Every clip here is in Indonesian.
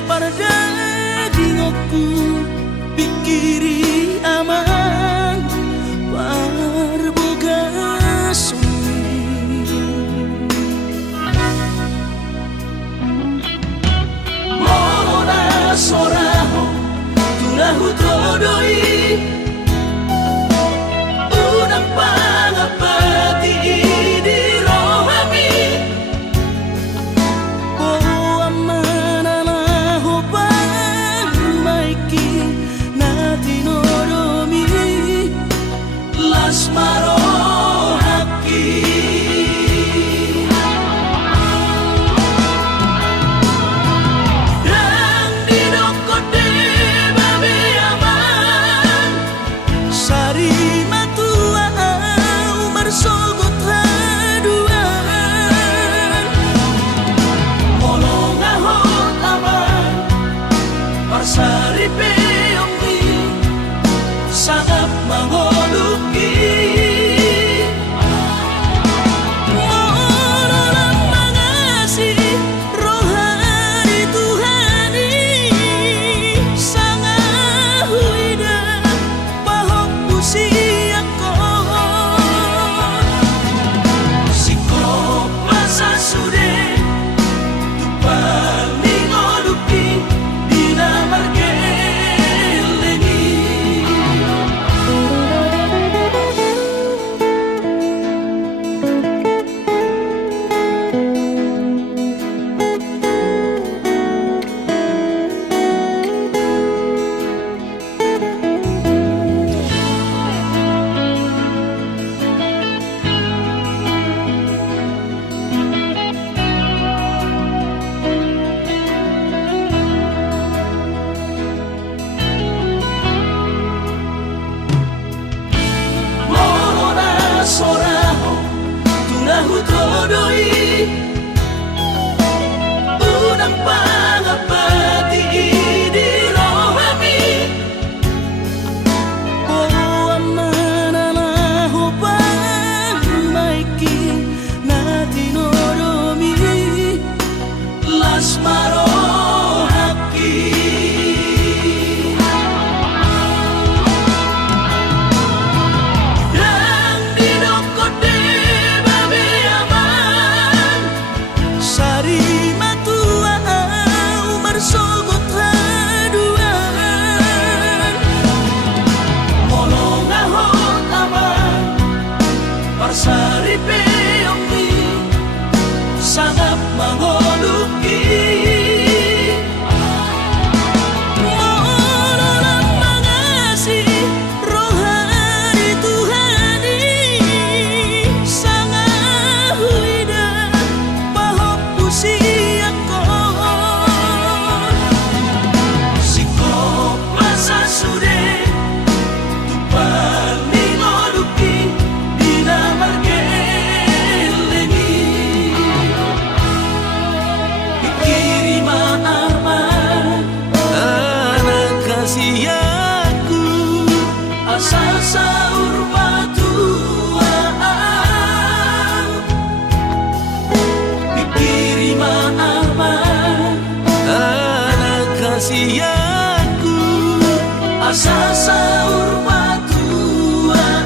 parda dingoku pikiri aman parboga sumi mona soraho tunahu todoi unang pangapati di rohami Asmaro haki dan didokote babe aman sari matua umar sogot haduan molong ahot aman parsari peongi sangat mangoluki soraho tunahu todoi unang pangapati di rohami amana lahu pangmaiki natinoromi lasmaro haki Sari peongi sangat mangoluki mohon mengasihi rohani Tuhani sangat huida pahok pusiakon sikop masa sude tupan mingoluki Siaku asal sahur batuan pikiri ma'aman anak kasihaku asal sahur batuan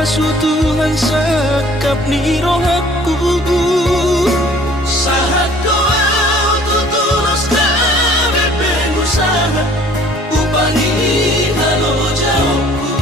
Pasu Tuhan sekap ni rohaku sahat doa tutulos kami pengusaha upani halo jawabku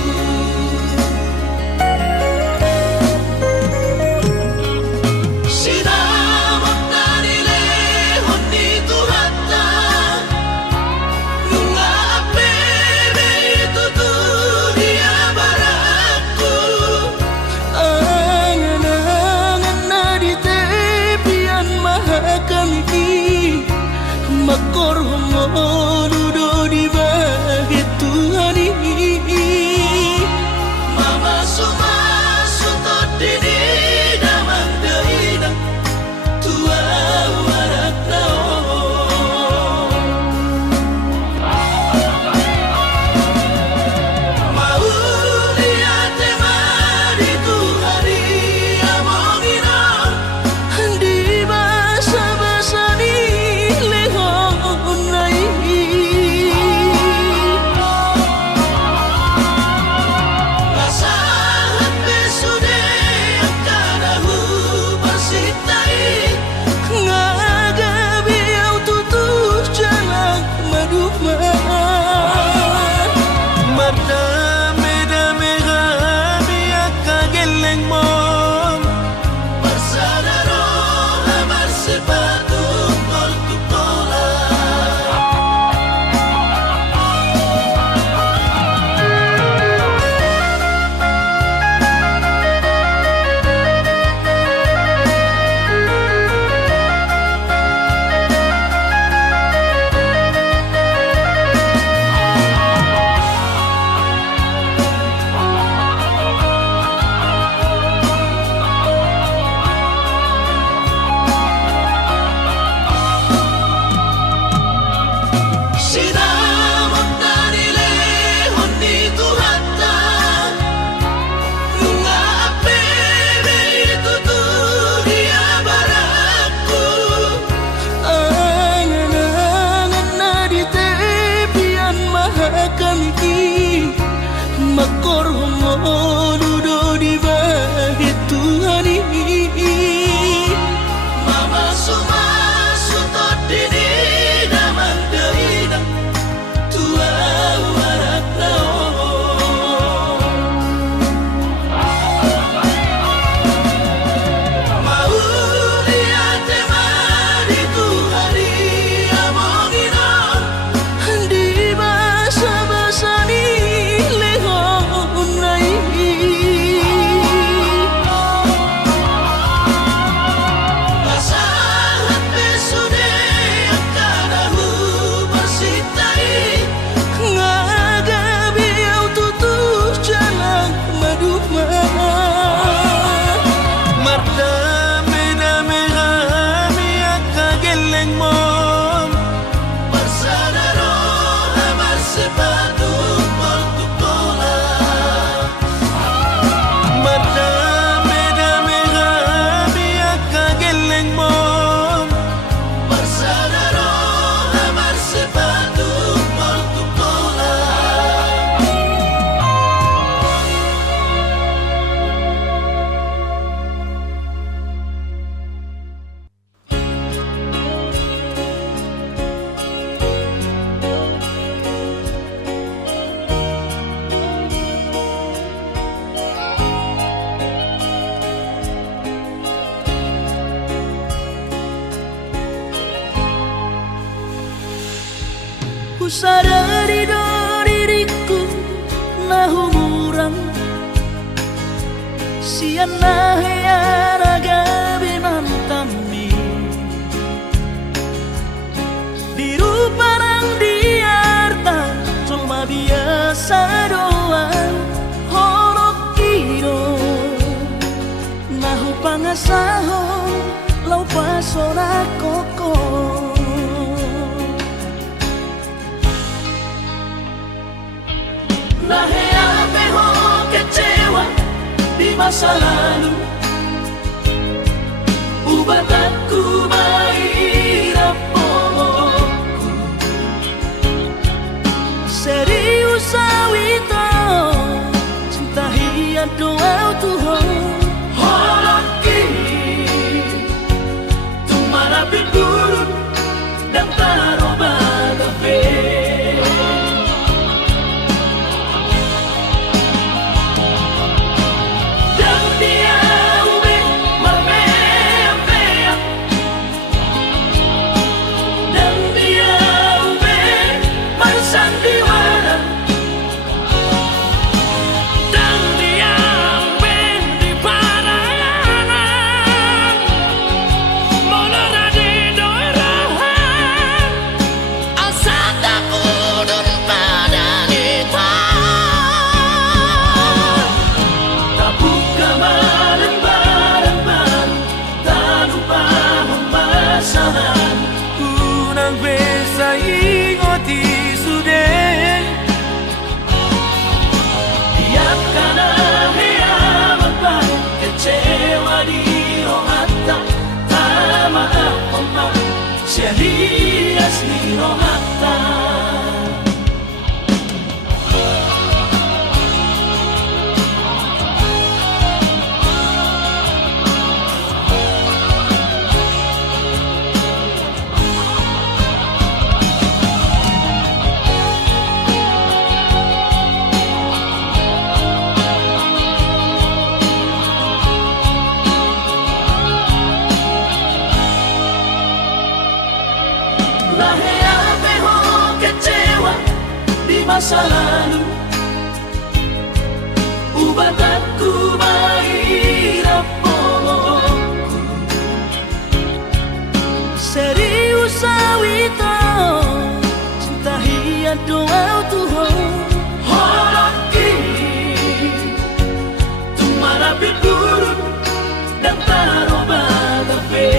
sadari do diriku nahu murang siana heana gabe nantami biru parang diarta cuma biasa doang horok kiro nahu pangasahon lau pasona koko nahe ape ho kecewa di masa lalu ubat aku mahirap pomoku serius awito cinta hiat doa Tuhan holoki tumarapi burun dan taroba gabe serias ni rohata masa lalu ubat aku mahirap pomoku serius awito cinta hiat doa Tuhan holoki tumarapi burun dan taroba gabe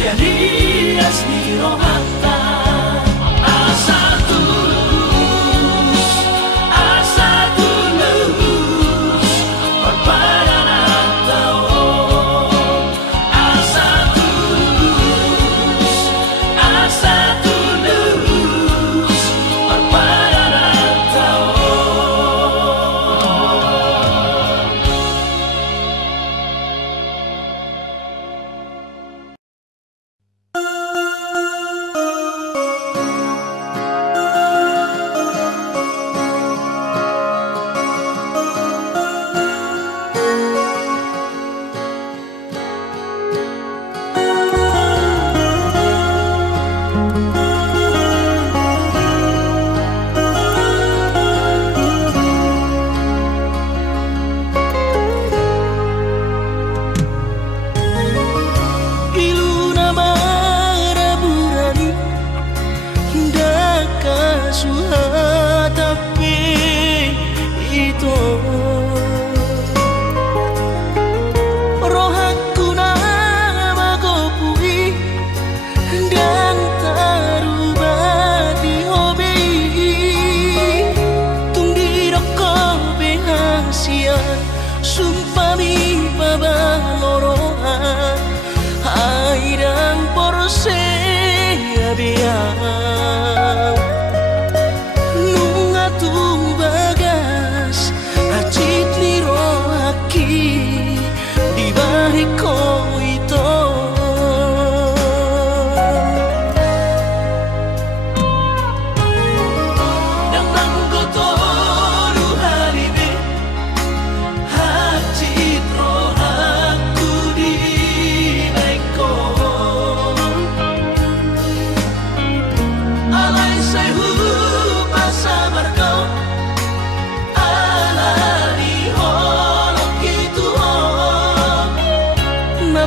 serias ni rohata asa tulus perpadanan tao asa tulus perpadanan tao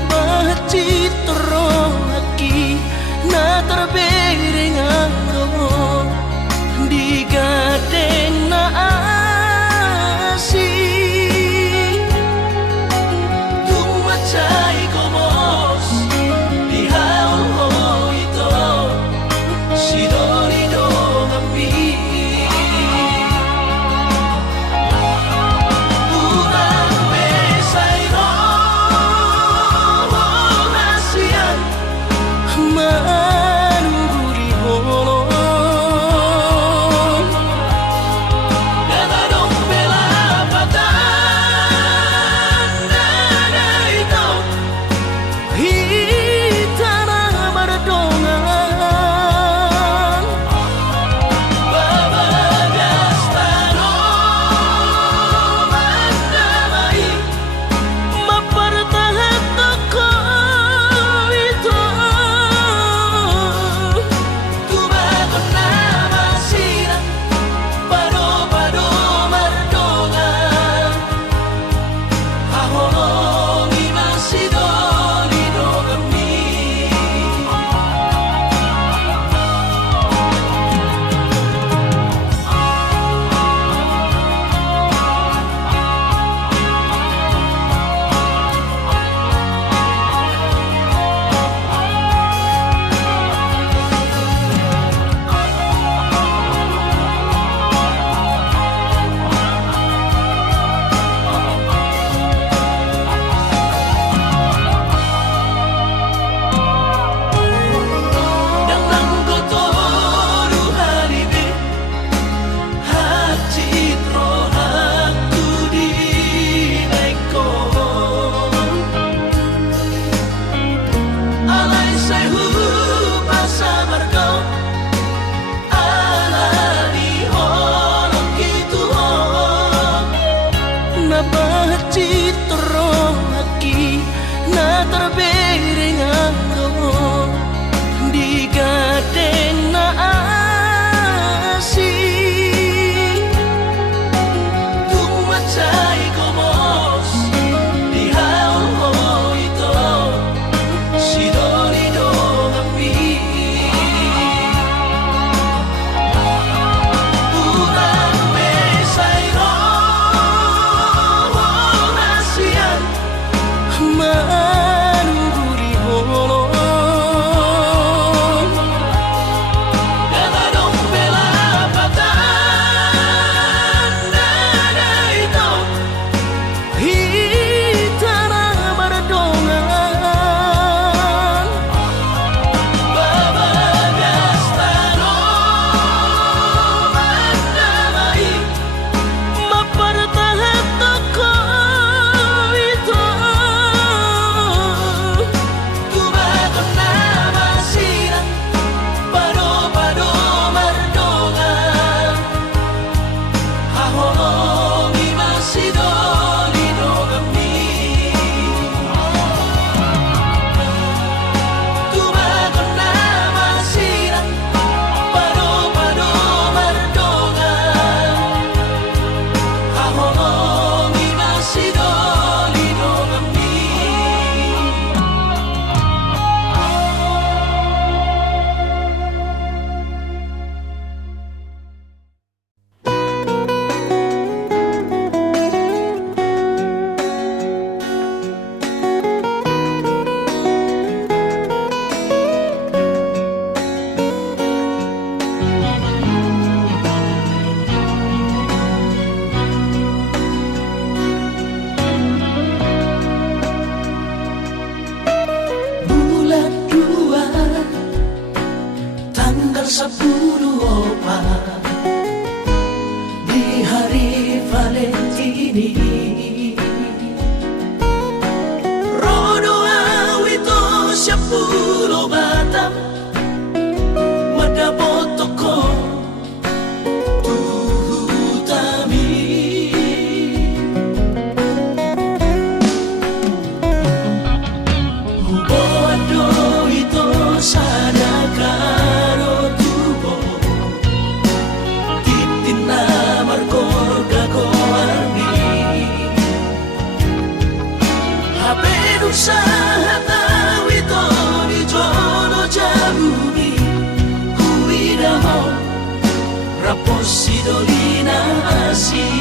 pahacitro aki na terbering anggo di gadeng na asi tumacay komos di hao ito si Dorino kami Urang besay ro nasiyan manunggo si Dolina asih.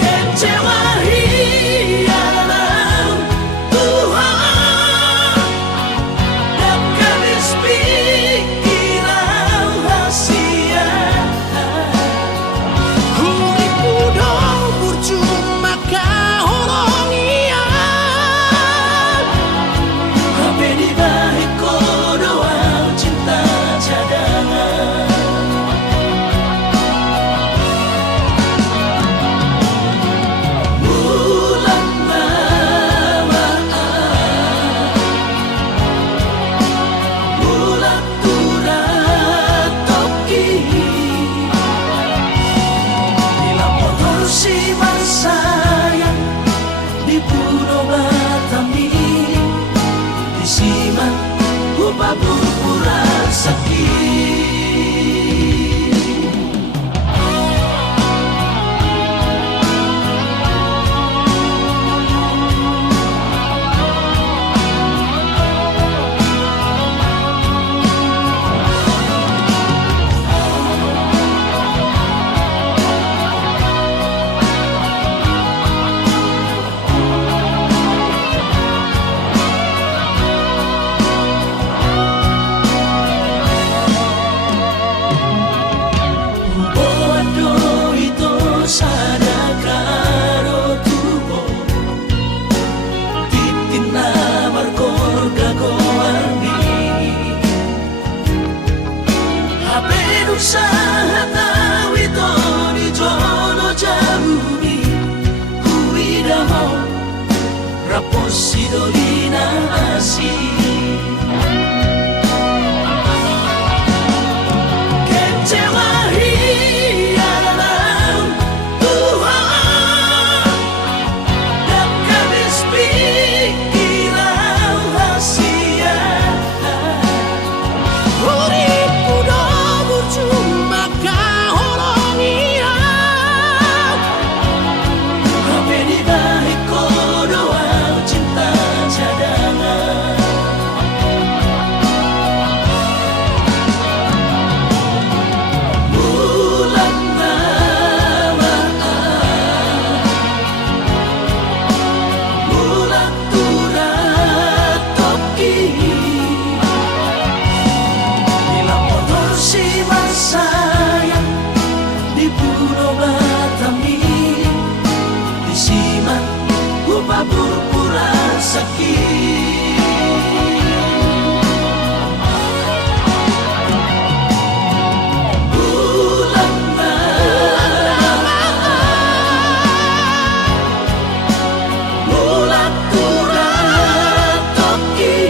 Kecewa hilang Tuhan, dan habis pikiran rahasia. Urip muda percuma kahorong ian, hape di balik doang cinta cadangan. Bulan mamaan, bulan turat toki, dilaporkan si sayang di Pulau Batami, disimak upah pura sakit. Bodo itu sadakaro tubo, titina markor gagoarni, hape usaha tahu itu di jono jabuni, kuida mau rapos si Dolina asih. Kecewa hilang Tuhan, dan habis pikiran rahasia. Urip muda percuma kahorong ian, hape di balik doang cinta cadangan. Bulan mamaan, bulan turat toki, dilaporkan si sayang di Pulau Batami, disimak upah pura sakit. Bulan mamaan, bulan turat toki,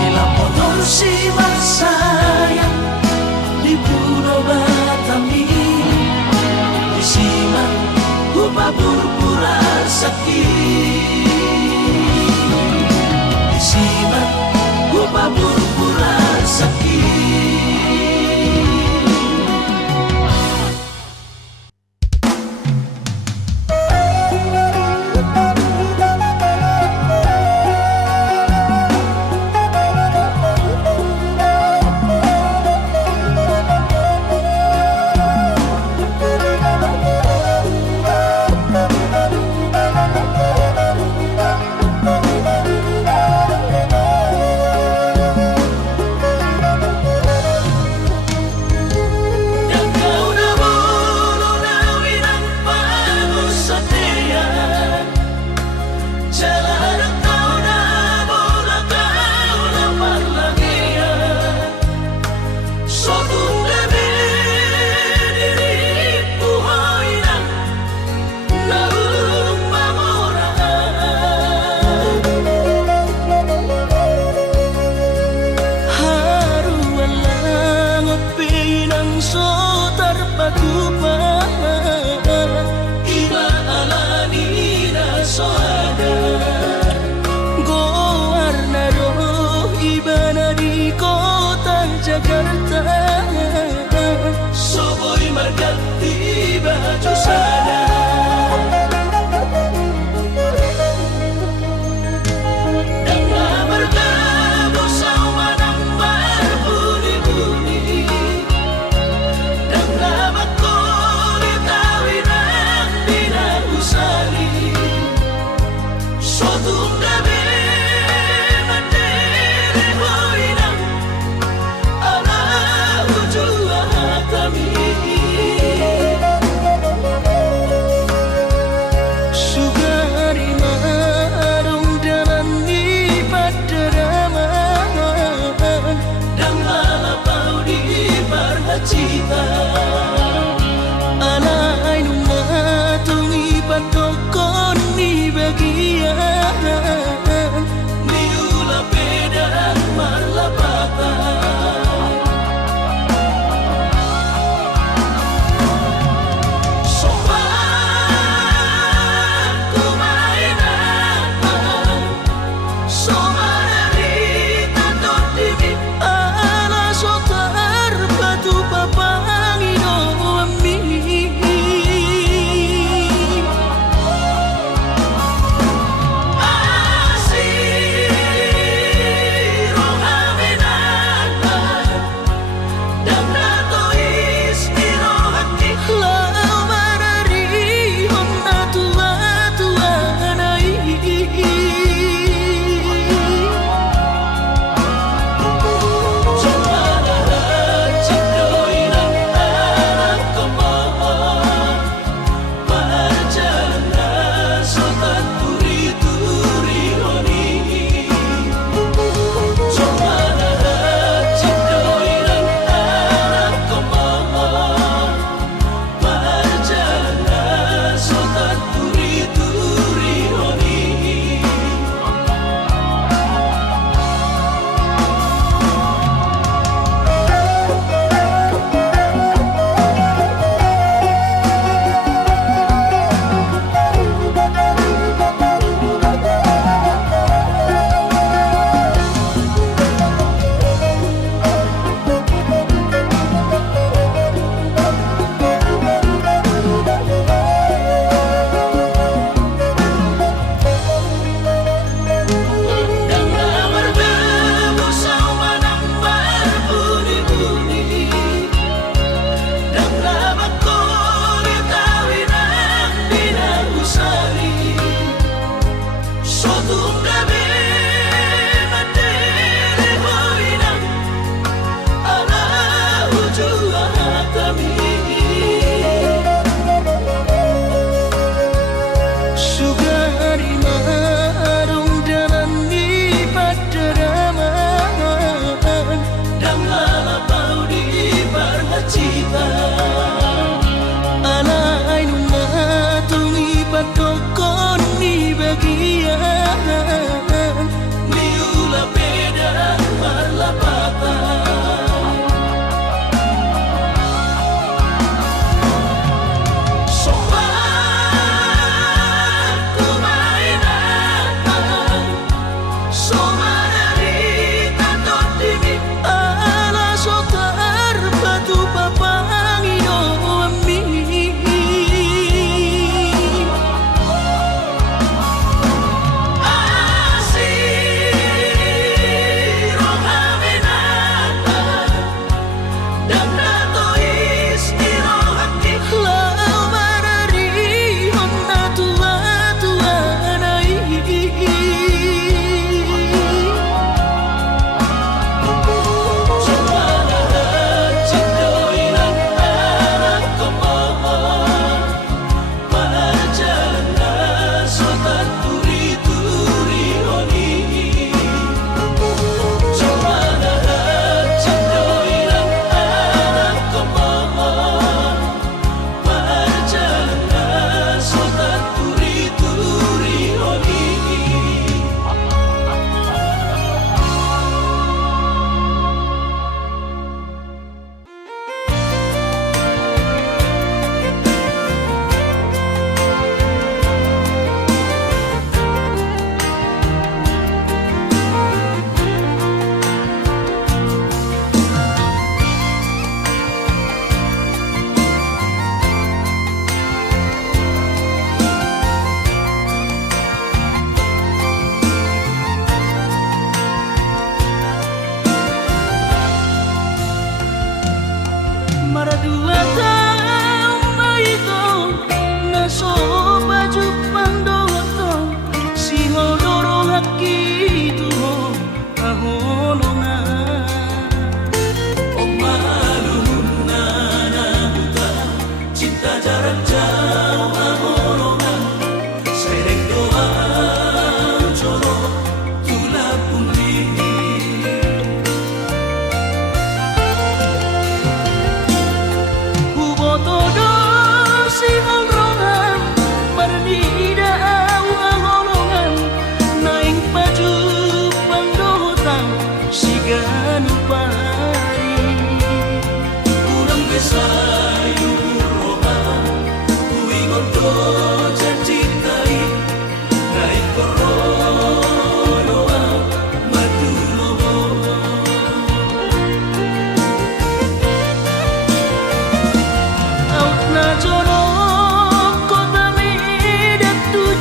dilaporkan si sayang di Pulau Batami, disimak upah pura sakit. Disimak upah pura sakit.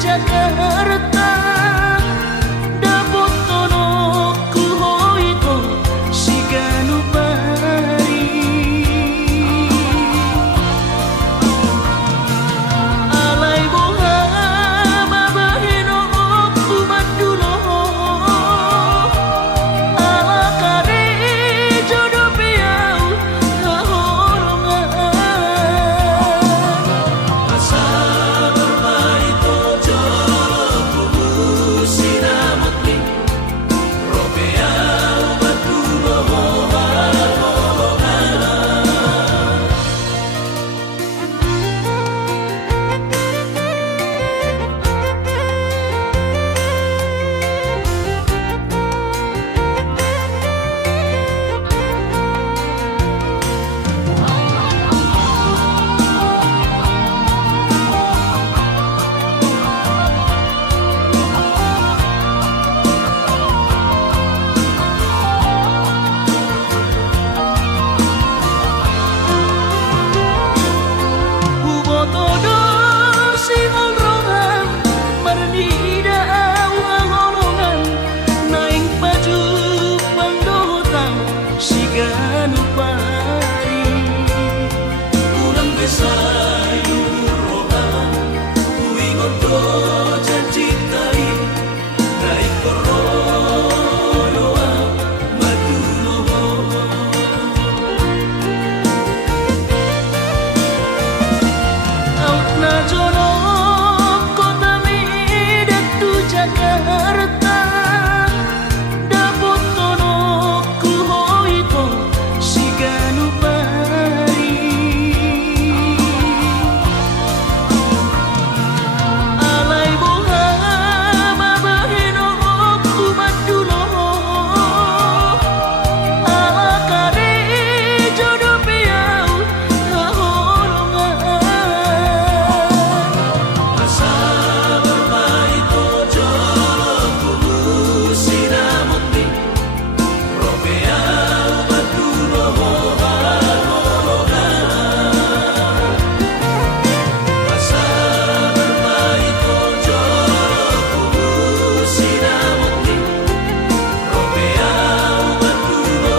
Jakarta dapot tono ku hoito siganu pari alai boha mabahino umat dulo ala kare jodoh piau hahorongan asa bermain tojo kubu sinamutni robea umat dulo Ubotodo sing olrongan marnida awang-olongan naing baju pandotan siganu pari urang besai urohan kuingon do janji tai naik koroyoa madulo out na jono kota midatu Jakarta dapot tono ku hoito siganu pari alai boha mabahino umat dulo ala kare jodoh piau hahorongan asa bermain tojo kubu sinamutni robea umat dulo asa bermain tojo kubu sinamutni robea umat dulo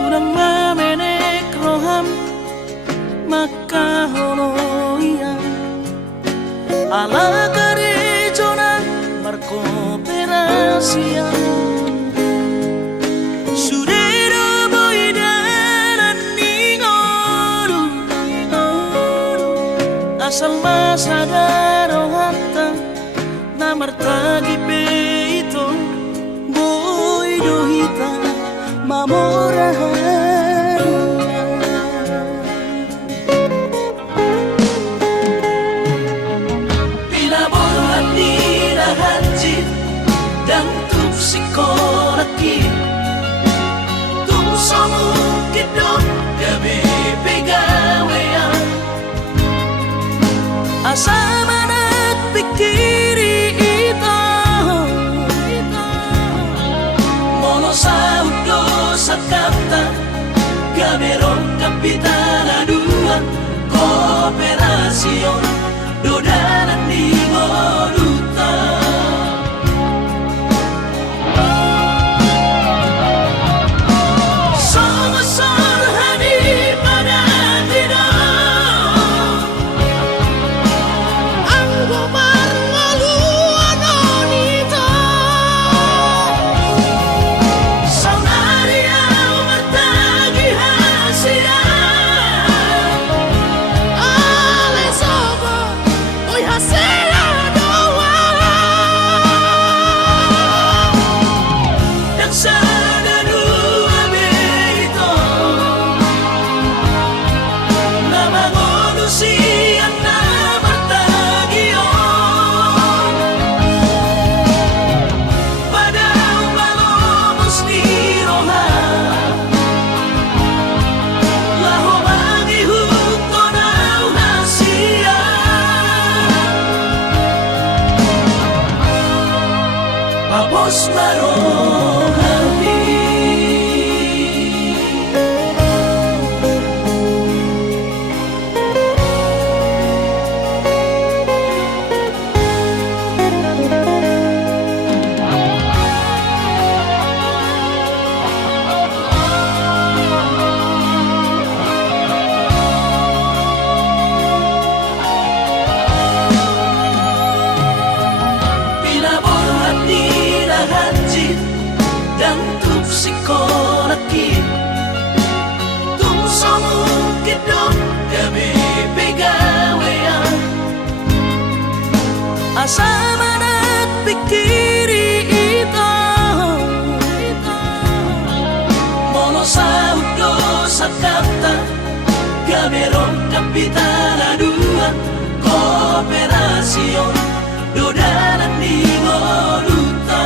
urang mamenek roham maka holoian ala karejonan markooperasian sudero boidaran ningolu asal masadaro hatta namartagi peito boido hita mamorahan pinaborhan ni rahanjit dan tuk sikolaki tuk somu kidot gabe pegawean asa manat pikiri ito mono saudo sakata gaberong kapitana dua kooperasion dodanan di moduta Song-song hani pada tidak anggo marngalu anonita saunaria martagi hasia ale sobo Papos marohani. Gantuk si konakit tung somukit dong gabi pegawean asa manat pikiri ito mono sa udo sa kata gaberong kapitana dua kooperasyon dodanan di moduta.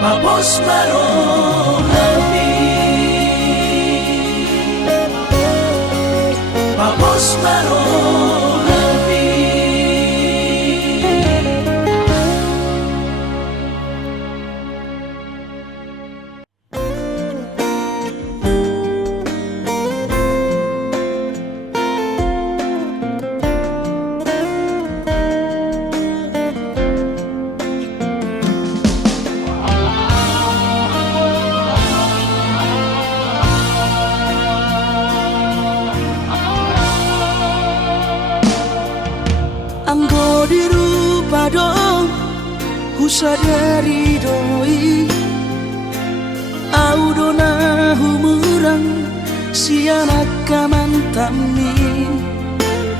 Papos marohani, Papos marohani. Anggo dirupa dong husadari doi audona humurang si anak kamantami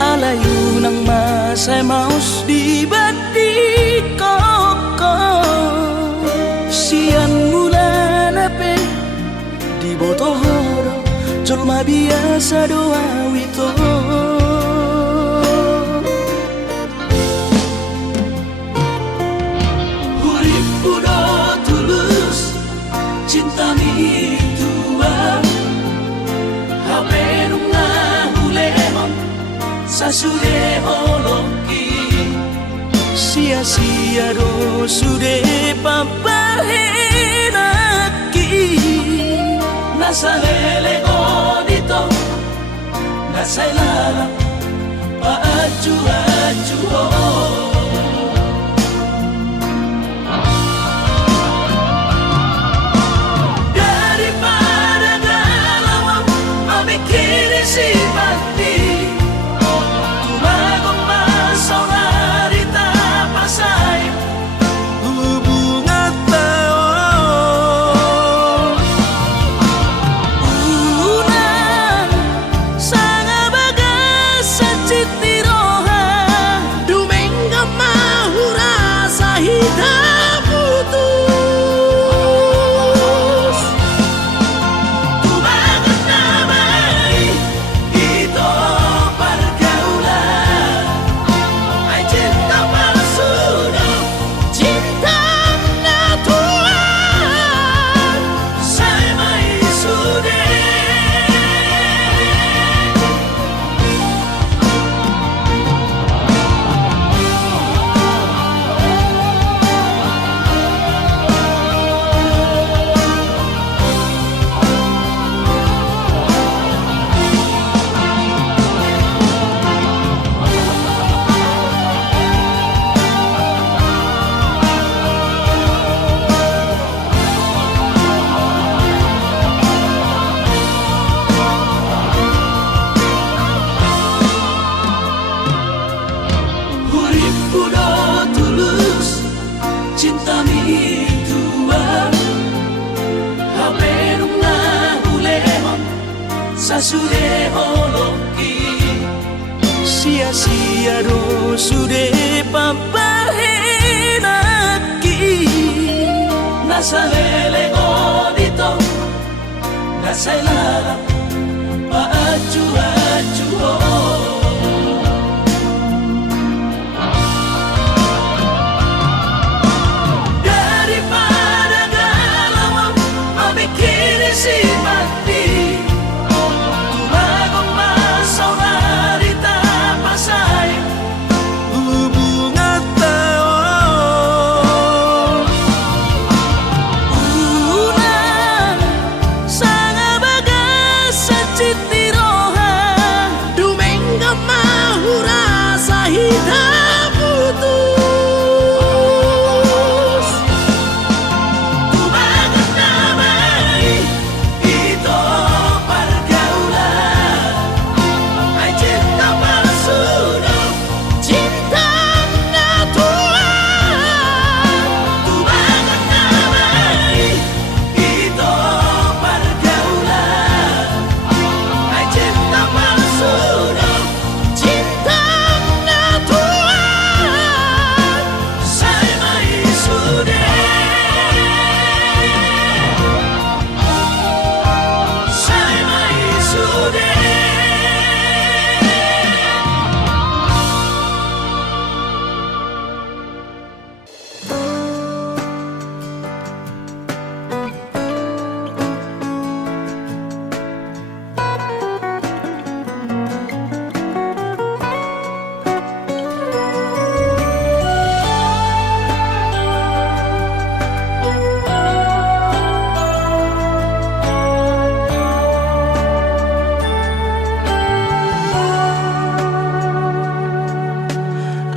alayu nang masay maus di badi koko sian mula nape di botohoro colma biasa doa wito. Cinta mi tua hape nunga hulehon sasude holoki sia-sia do sude papahenaki nasa lele odito nasa ilala paaju-aju si mati tumagong masonari tapasay hubungan taon unang sanga baga sudah holoki sia-sia do sudah pampahenaki nasa lelego dito nasa ilalam paaju-aju daripada galau memikiri si mati tumagong masauri tapasay hubungan tao unang sanga bagas sa citiroha Domingo mahura sa hidup putus tumagat na may ito pergaulan ay cinta palsuno cinta natural tumagat na may ito pergaulan ay cinta palsuno cinta natural saya may sudah saya may sudah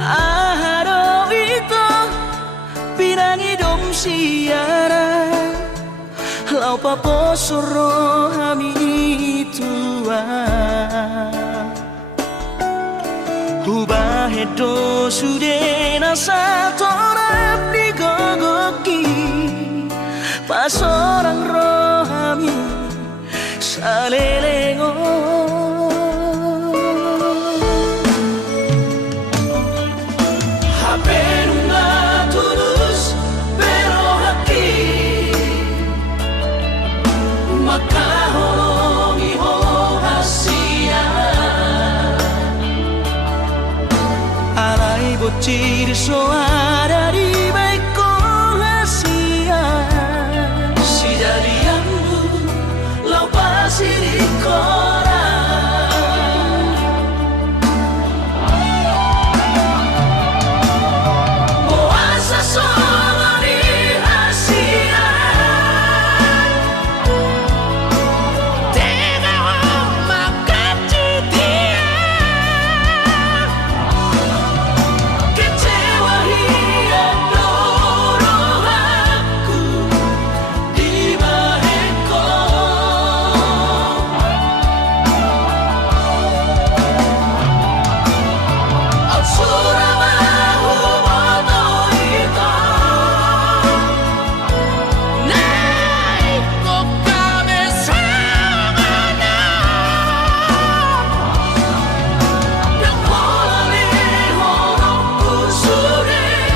araw ito pinangidom siaran lau paposoro hami tua hubahedo sude nasa torap di gogoki pas orang rohami salelengo HP nunggah tulus pero hati maka holongi ho hasia alay bocil soara di baiko hasia si jadianmu lau pasiri koran Moasa solo di hasia tega ho makacitia kecewa hian doro aku di baheko Suramahu boto ito naik kok kami sama yang holali holokku sudah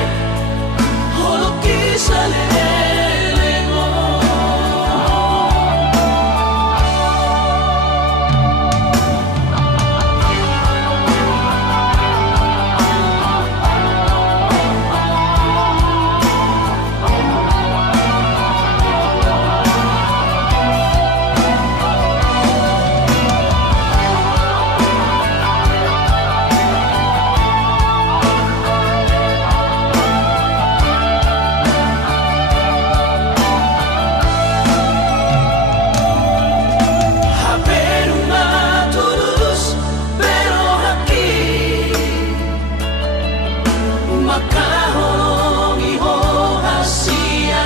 holoki salelengo HP nunggah tulus pero hati maka holongi ho hasia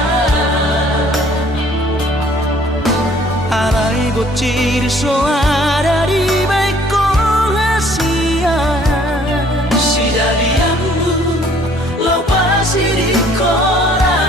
alay bocil soara di baiko hasia si jadianmu lau pasiri koran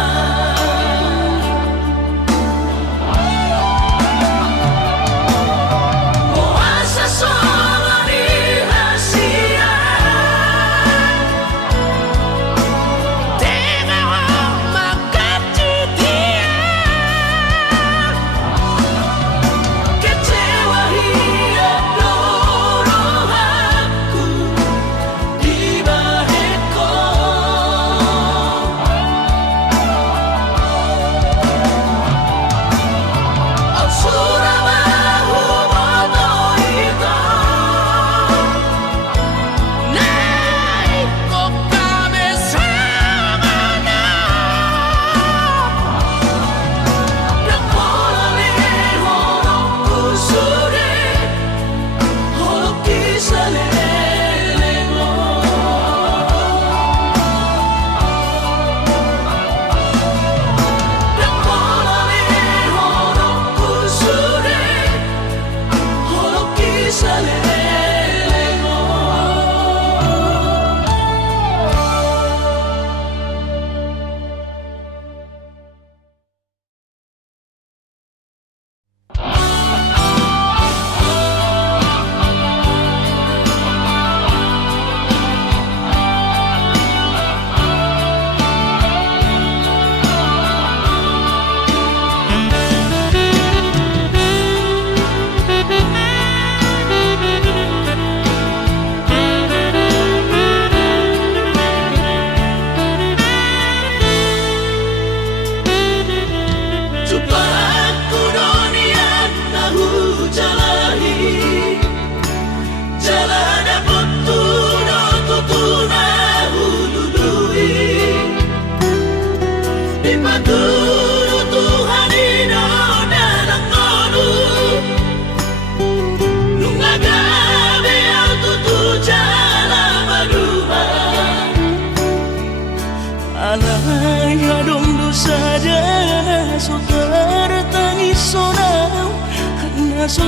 Aso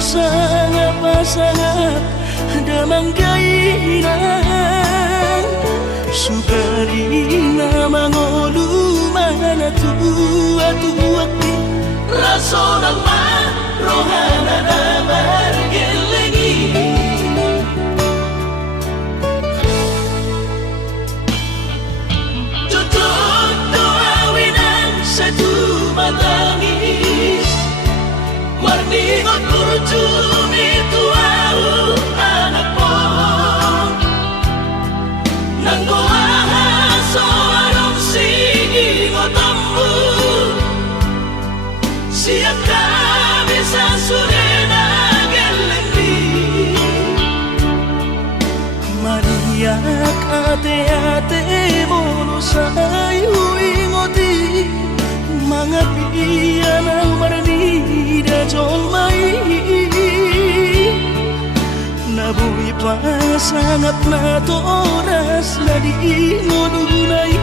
pasangap damang kainan Sugarina mangolu mana tua-tuaki Raso ng rohana na margelengi Tutok tuawinan sa tumatangis Warningot kurjumi tuau anak mo Nanggoaha so anong sige mo tambu Siya kami sa surena gelengdi Mariak ate-ate mono sa ingoti Mga piyan ang maranida jol mai Nabuhi pa sangat na to oras na di inodunay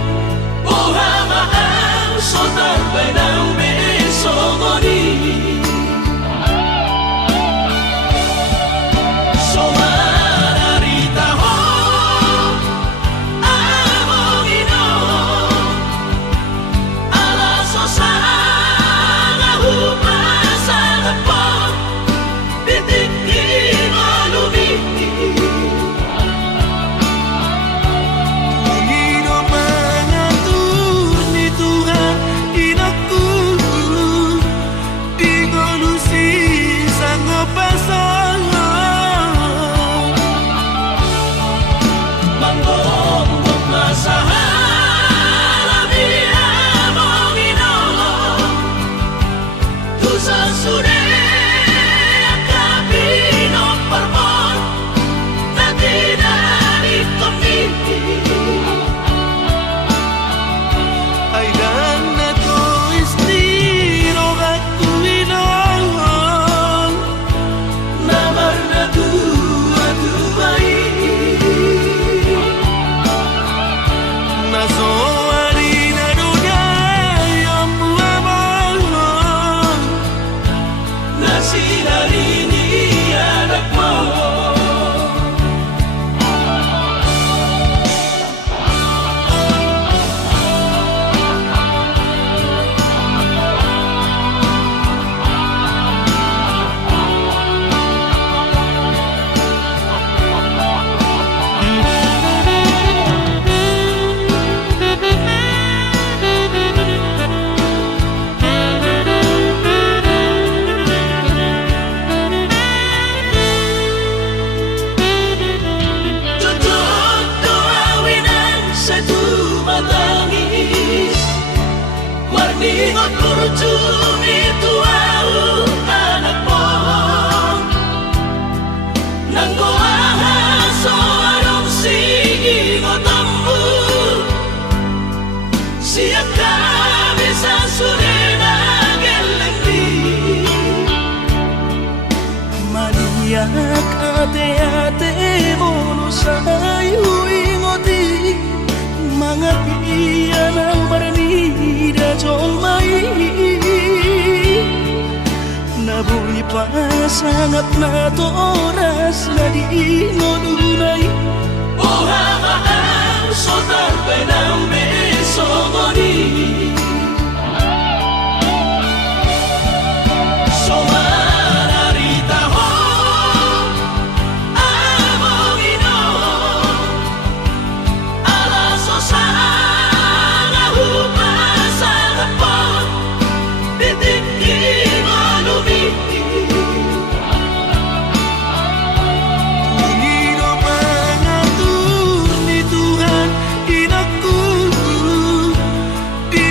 Ohama ang sotar pa ng beso mo di So mararita ho among ino Alaso sa ngahupa sa napon Bitik mo lumiti Pangino mangatur ni Tuhan inaku Di kolusi sanggup pasangan Manggong masahan Labi among ino Tusa sure Akapino parmon Na tinari komiti Ay dan na to istiro aku inon Namar na dua-duai Naso harina dunay ang buwabang Na sinarini anak mo Tutok tuawinan sa tumatangis Warningot kurjumi tuau anak mo Nanggoaha so anong sige mo tambu Siya kami sa surena gelengdi Mariak ate-ate mono sa ingoti Mga piyan ang maranida jol mai Nabuhi pa sangat na to oras na di inodunay Ohama ang sotar pa ng beso mo di So mararita ho among ino Alaso sa ngahupa sa napon Bitik mo lumiti Pangino mangatur ni Tuhan inaku Di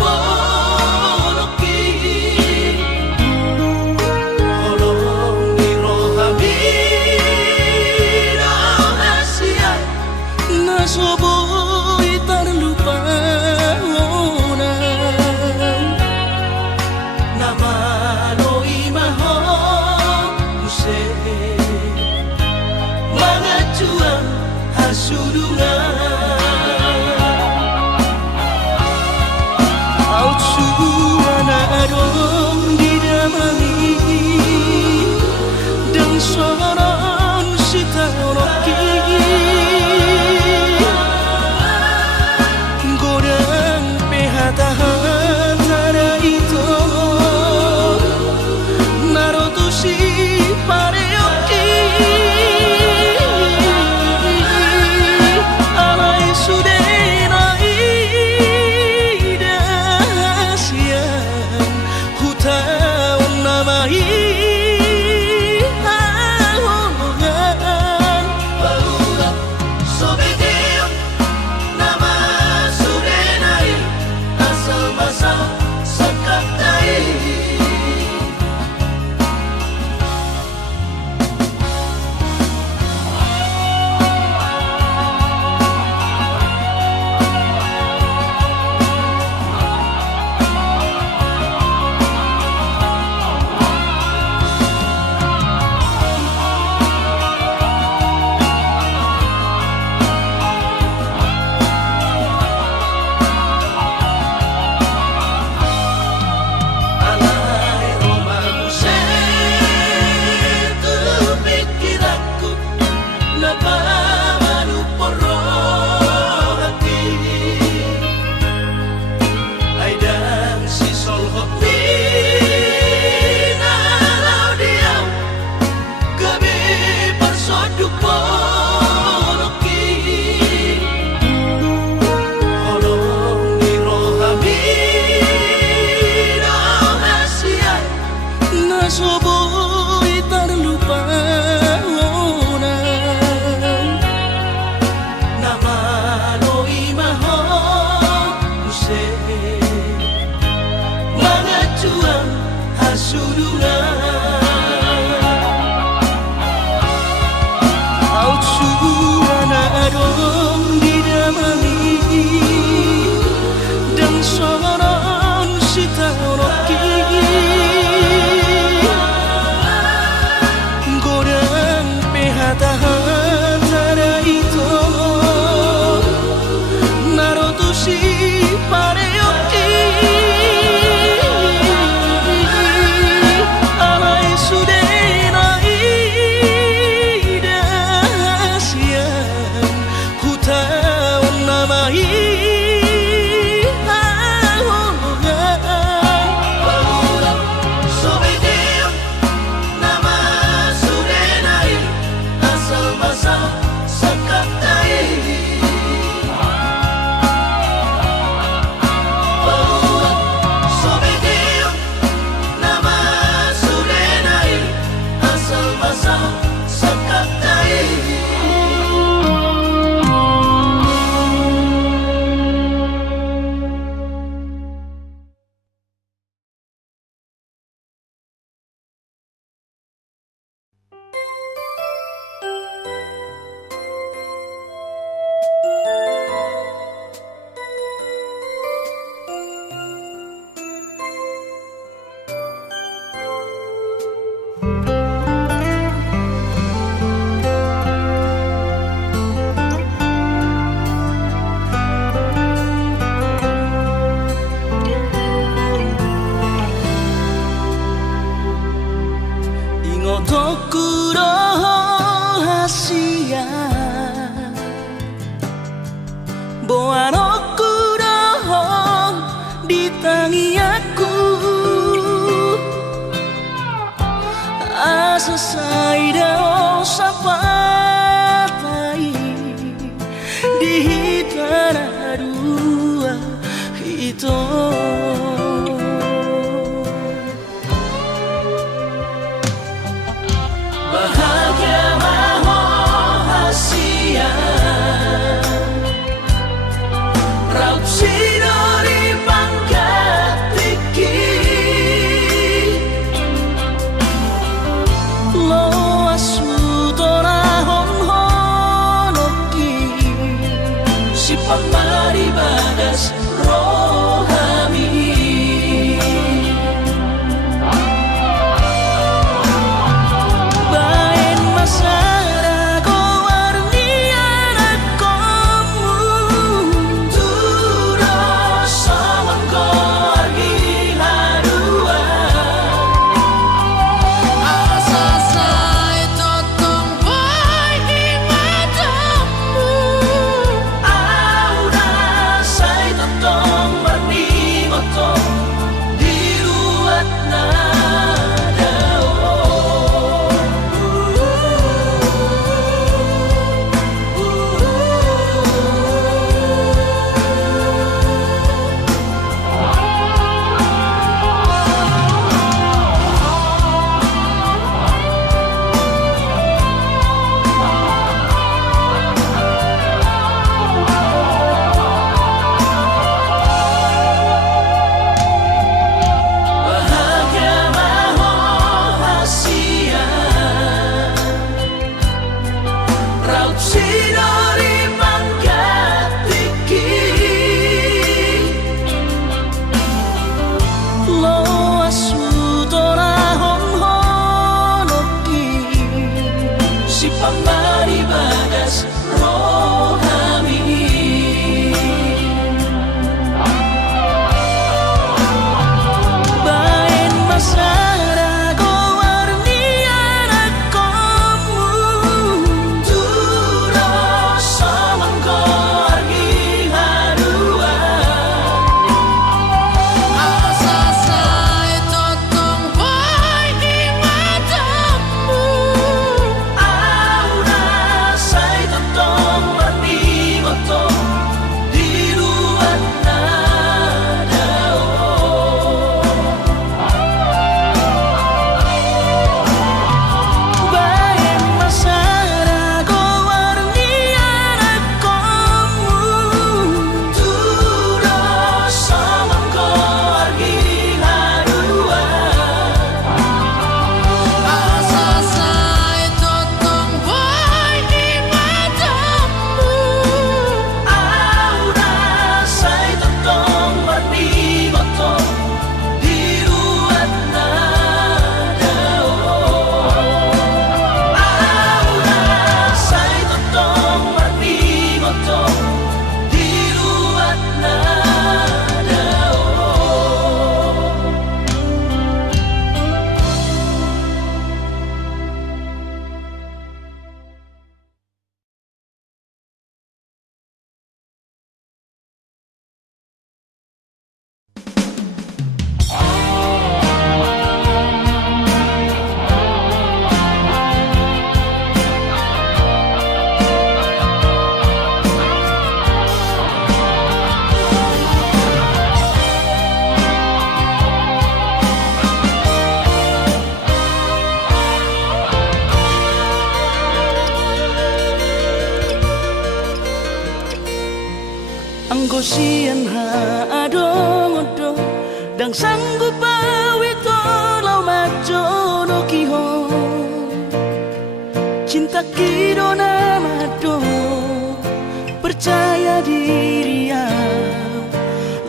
ponoki Holong ni rohami rahasia Nasoboy terlupa Namaloi maho Use Mga juang hasulungan Out suana adong didamani Dan soron sitaroki Godang pehata-hata itu Narotusi pareoki Alay sudenai dasian Hutaon namai ahongan Barulah sobedeon Nama sudenai Asal basal sekaptai Alay romance tu pikiranku Napamanu poro hati Aidang si solhot ni nalau diam Gabi bersoduk ponoki Holong ni rohami rahasia Nasoboy terlupa Namaloi maho Use Mga juang hasulungan Out suana adong didamani Dan soron sitaroki Godang pehata-hata itu Narotusi pareoki Alay sudenai dasian sian ha adong dang sanggup bawi tolau majono kiho cinta kidona mado percaya diri ya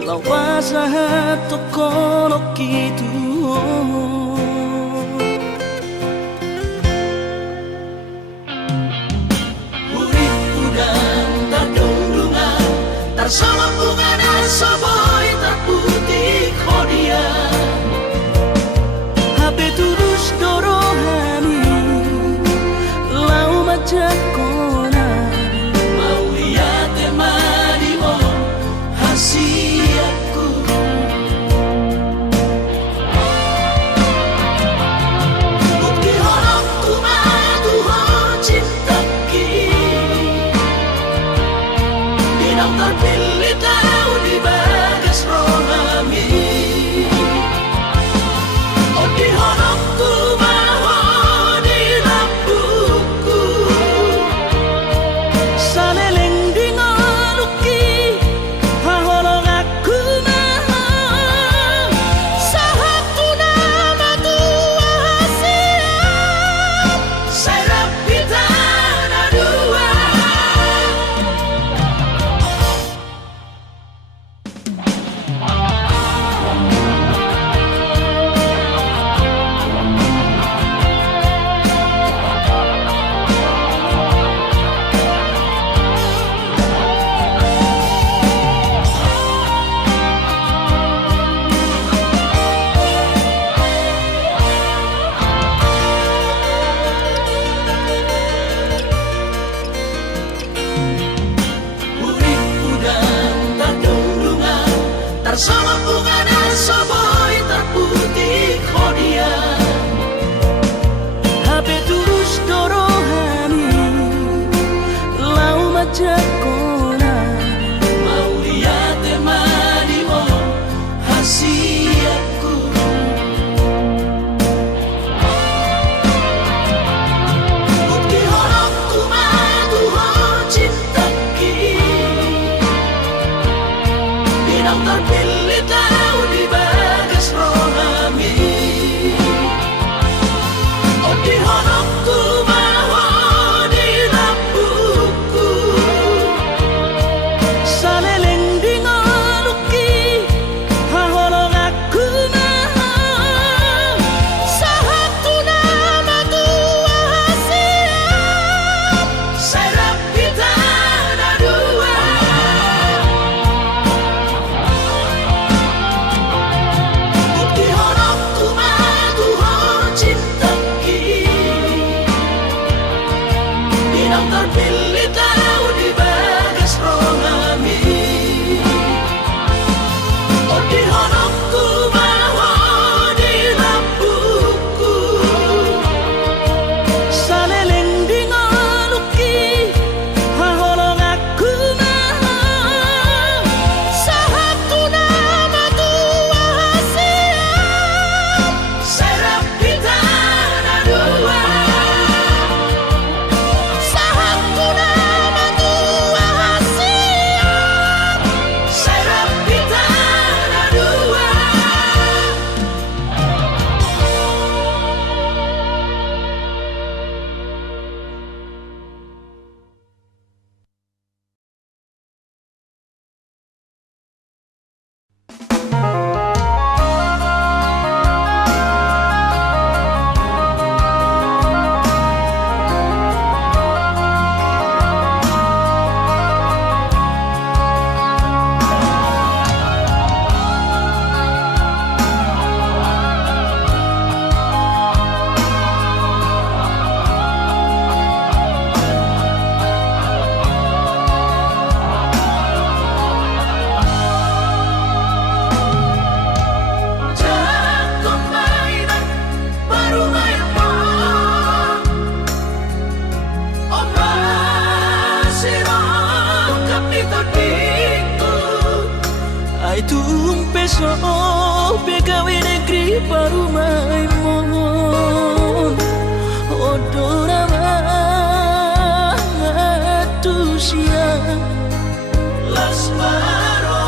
lau pasahat tokono kitu Urip udang tardungdungan tarsama bunga nasoboy terputih kodia Habe tulus dorohani lau majakona mau lihat temani mo hasiatku bukti horok tumadu ho cintaki binang terpilih tahu di bagas rohami oh di horok tumaho di lampuku saleleng dingaluki haholong aku maha sahatu nama tua hasiat serap kita dua Urip udang tardungdungan tarsama bunga nasoboy terputih kodia Habe tulus dorohani lau majakona mau lihat temani mo hasiatku bukti horok tumadu ho cintaki binang terpilih tahu di bagas rohami oh di horok tumaho di lampuku saleleng dingaluki haholong aku maha sahatu nama tua hasiat serap kita dua bukti horok tumadu ho cintaki binang terpilih tahu di bagas rohami oh di horok tumaho di lampuku saleleng dingaluki haholong aku maha sahatu nama tua hasiat serap kita dua sahatu nama tua hasiat serap kita dua Jatuh mainan baru main bom oh masih rongkap itu diktu Ai tumpe so pegawe negeri baru main mohon odora matu siang las maro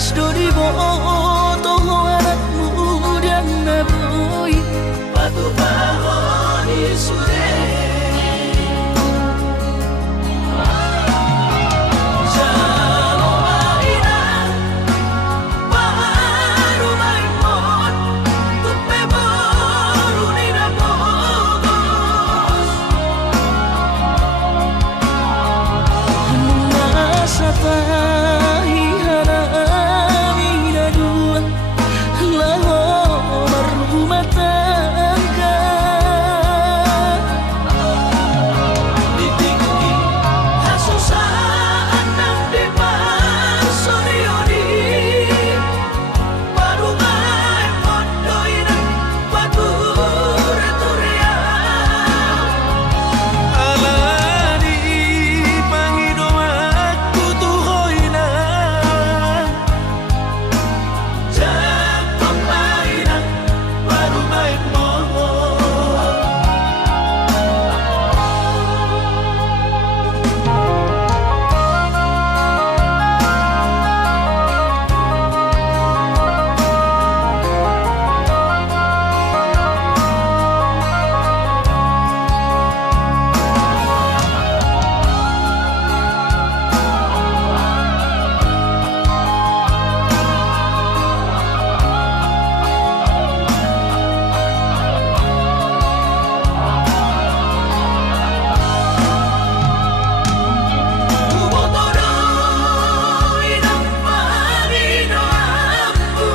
takas dori boto anak muda naboy Batu bahoni sude Jalo aina Baru maimon Tupe baru nina bogos Nasa tahi harami na dua Laho marumah tangga Ditinggi hasusaan ng di parsorioni Baru maimon doy ng pature-turea Alani Panginoon tutuhoy na Jagong mainang baru maimon Tutuloy ng Panginoon mo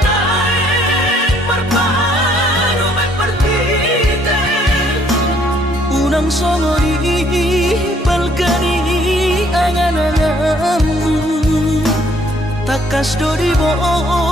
Naing marparo may partite Unang songori balkani angan-anganmu Takas dori boto